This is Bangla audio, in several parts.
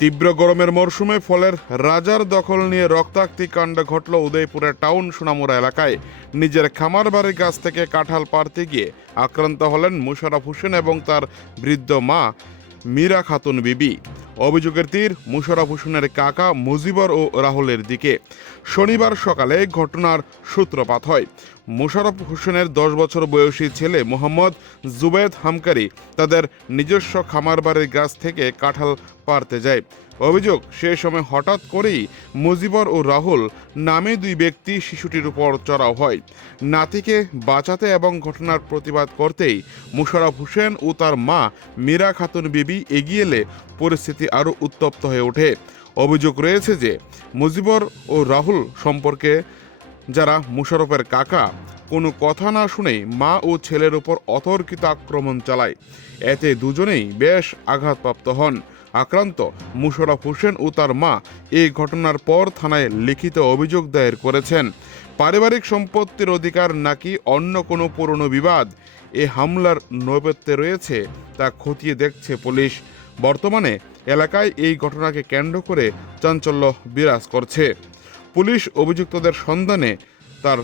তীব্র গরমের মরশুমে ফলের রাজার দখল নিয়ে রক্তাক্তি কাণ্ড ঘটল উদয়পুরের টাউন সোনামুড়া এলাকায়। নিজের খামার বাড়ির গাছ থেকে কাঁঠাল পাড়তে গিয়ে আক্রান্ত হলেন মুশারফ হোসেন এবং তার বৃদ্ধ মা মীরা খাতুন বিবি। অভিযোগের তীর মুশারফ হোসেনের কাকা মুজিবর ও রাহুলের দিকে। শনিবার সকালে ঘটনার সূত্রপাত হয়। মুশারফ হোসেনের 10 বছর বয়সী ছেলে মোহাম্মদ জুবেদ হামকারি তাদের নিজস্ব খামার বাড়ির গাছ থেকে কাঁঠাল পাড়তে যায়। অভিযোগ, সে সময় হঠাৎ করেই মুজিবর ও রাহুল নামে দুই ব্যক্তি শিশুটির উপর চড়াও হয়। নাতিকে বাঁচাতে এবং ঘটনার প্রতিবাদ করতেই মুশারফ হোসেন ও তার মা মীরা খাতুন বিবি এগিয়ে এলে পরিস্থিতি আরও উত্তপ্ত হয়ে ওঠে। অভিযোগ রয়েছে যে মুজিবর ও রাহুল সম্পর্কে যারা মুশারফের কাকা কোনো কথা না শুনেই মা ও ছেলের উপর অতর্কিত আক্রমণ চালায়। এতে দুজনেই বেশ আঘাতপ্রাপ্ত হন। আক্রান্ত মুশারফ হোসেন ও তার মা এই ঘটনার পর থানায় লিখিত অভিযোগ দায়ের করেছেন। পারিবারিক সম্পত্তির অধিকার নাকি অন্য কোনো পুরনো বিবাদ এ হামলার নৈপথ্যে রয়েছে তা খতিয়ে দেখছে পুলিশ। বর্তমানে এলাকায় এই ঘটনাকে কেন্দ্র করে চাঞ্চল্য বিরাজ করছে। পুলিশ অভিযুক্তদের সন্ধানে তার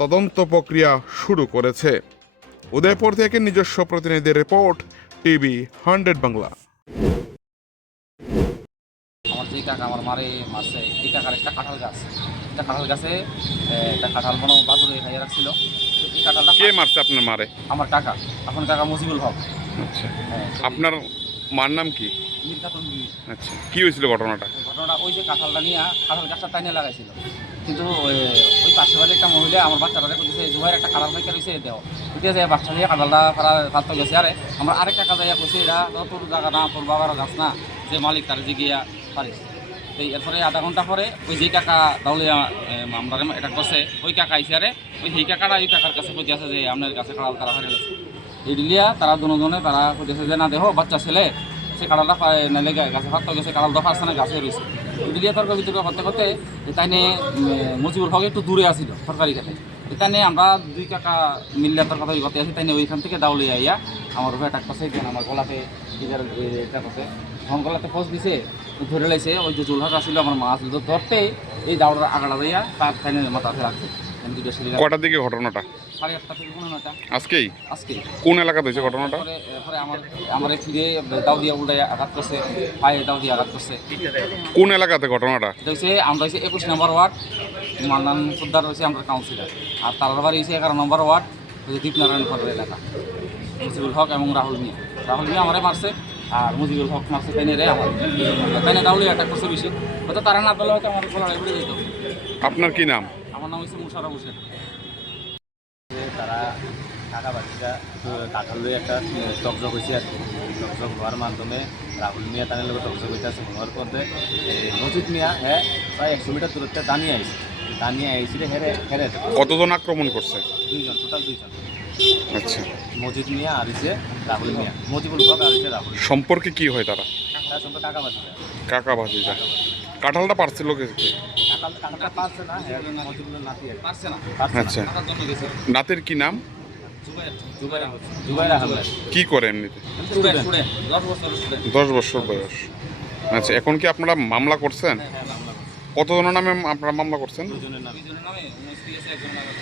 তদন্ত প্রক্রিয়া শুরু করেছে। উদয়পুর থেকে নিজস্ব প্রতিনিধির রিপোর্ট, টিভি 100 বাংলা। আমার যে কাকা আমার মারে মারছে, এই কাকার একটা কাঁঠাল গাছে একটা কাঁঠাল মনে বাদুরে খাইয়ে রাখছিল। এই কাঁঠালটা কে মারছে আপনার মারে? আমার কাকা, এখন কাকা মুজিবুল হক। আচ্ছা, হ্যাঁ, আপনার মার নাম কি? মীর খাতুন বিবি। আচ্ছা, কি হয়েছিল ঘটনাটা? ঘটনাটা ওই যে কাঁঠালটা নিয়ে কাঁঠাল গাছটা টাইনে লাগাইছিল, কিন্তু ওই পাশের বাড়ির একটা মহিলা আমার বাচ্চাটাকে বলছে জুবাইয়ের একটা কাঁঠাল পাইকার হয়েছে দেও, ঠিক আছে বাচ্চা নিয়ে কাঁঠালটা ফালতে গেছে। আরে আমরা আরেকটা কাজে কইছি, এটা তোর জায়গা না, তোর বাবারও গাছ না, যে মালিক তার যে গিয়া পারিস। তো এরপরে আধা ঘন্টা পরে ওই যে কাকা দাউলিয়া আমরা এটা করছে, ওই কাকা আইসে। আরে ওই সেই কাকাটা ওই কাকার কাছে কইতে আছে যে আপনার কাছে কাঁঠাল তারা হয়ে গেছে। এই দিলিয়া তারা দুজনে তারা কইতেছে যে না দেখো বাচ্চা ছেলে, সে কাঁঠালটা নাইলে গাছে ফাটতে গেছে, কাঁঠালটা ফাটছে না, গাছে রয়েছে। দিলিয়া তর্ক বিতর্ক করতে করতে তাই নিয়ে মুজিবুল হক একটু দূরে আসিল সরকারি খাতে। এটা নিয়ে আমরা দুই কাকা মিল্লা তর্কাতর্কি করতে আসি, তাই নিয়ে ওইখান থেকে দাউলিয়া আইয়া আমার উপরে অ্যাটাক করছে। আমার গলাতে এটা করছে, ধন গলাতে ফস দিছে, ধরে লাইছে। ওই যে জুলহাট আসছিল আমার মা আসছিল, ধরতে এই দাউড়ার আগাড়া দিয়া তার ফাইনে মাথাতে রাখছে। কটার দিকে ঘটনাটা? 8:30 থেকে 9:30। আজকেই? আজকে কোন এলাকাতে হয়েছে ঘটনাটা? এরপরে আমার ফিরে দাও দিয়ে উল্টাই আঘাত করছে, পায়ে দাও দিয়ে আঘাত করছে। কোন এলাকাতে ঘটনাটা? এটা হচ্ছে আমরা হচ্ছে 21 নম্বর ওয়ার্ড, মান্নান সর্দার হচ্ছে আমরা কাউন্সিলর। আর তার বাড়ি হচ্ছে 11 নম্বর ওয়ার্ড, হচ্ছে দীপনারায়ণপুরের এলাকা। মুজিবুল হক এবং রাহুল মিয়া আমারে মারছে, আর মুজিবুল হক মারছে তাইনে রে আমার তাইনে দাউলি অ্যাটাক করছে বেশি। হয়তো তারা না পেলে হয়তো আমার লড়াই করে যেত। আপনার কি নাম? আমার নাম হচ্ছে মুশারফ হোসেন। তারা কাকা বাচ্চা কাঁঠাল দিয়ে একটা টকজক হয়েছে আর কি। টকজক হওয়ার মাধ্যমে রাহুল মিয়া তাদের লোক টকজক হইতে আছে। হওয়ার পথে মজিদ মিয়া প্রায় 100 মিটার দূরত্বে দাঁড়িয়ে আইছে। দাঁড়িয়ে আইসিলে হেরে কতজন আক্রমণ করছে? 2জন, টোটাল 2জন। আচ্ছা, মজিদ মিয়া আর হচ্ছে রাহুল মিয়া, মজিবুল হক আর হচ্ছে রাহুল। সম্পর্কে কি হয় তারা? তার সঙ্গে কাকা বাচ্চা কাকা ভাতিজা। কাঁঠালটা পারছিল কে? কাঁঠালটা পারছে না, মজিবুলের নাতি আর কি। পারছে না, আচ্ছা, টাকার জন্য গেছে। নাতের কি নাম? জুবাইর আহমেদ। কি করে এমনিতে? 10 বছর স্টুডেন্ট। 10 বছর বয়স। আচ্ছা, এখন কি আপনারা মামলা করছেন? হ্যাঁ, মামলা কতজনের নামে আপনারা মামলা করছেন? দুজনের নামে দুজনের নামে 19 দিয়েছে, একজনের নামে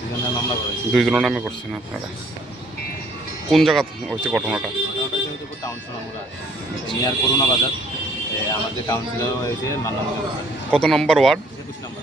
2জনের মামলা করেছে। 2জনের নামে করছেন আপনারা। কোন জায়গা হয়েছে ঘটনাটা? ঘটনাটা হচ্ছে টাউন সোনামুড়া নিয়ার করুণা বাজার। আমাদের কাউন্সিলর হয়েছে মান্নান। কত নম্বর ওয়ার্ড? 21 নম্বর।